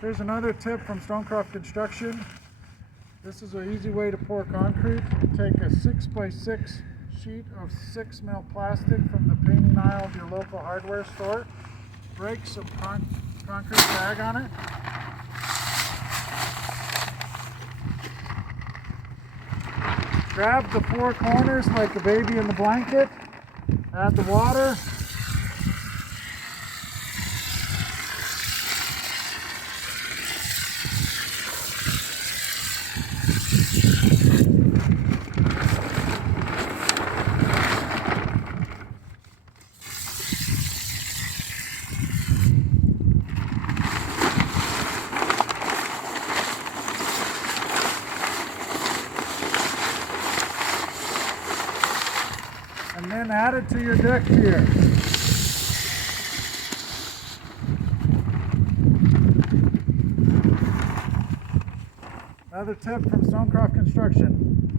Here's another tip from StoneCroft Construction. This is an easy way to pour concrete. Take a 6x6 sheet of 6 mil plastic from the painting aisle of your local hardware store. Break some concrete bag on it. Grab the four corners like a baby in the blanket. Add the water. And then add it to your deck pier. Another tip from StoneCroft Construction.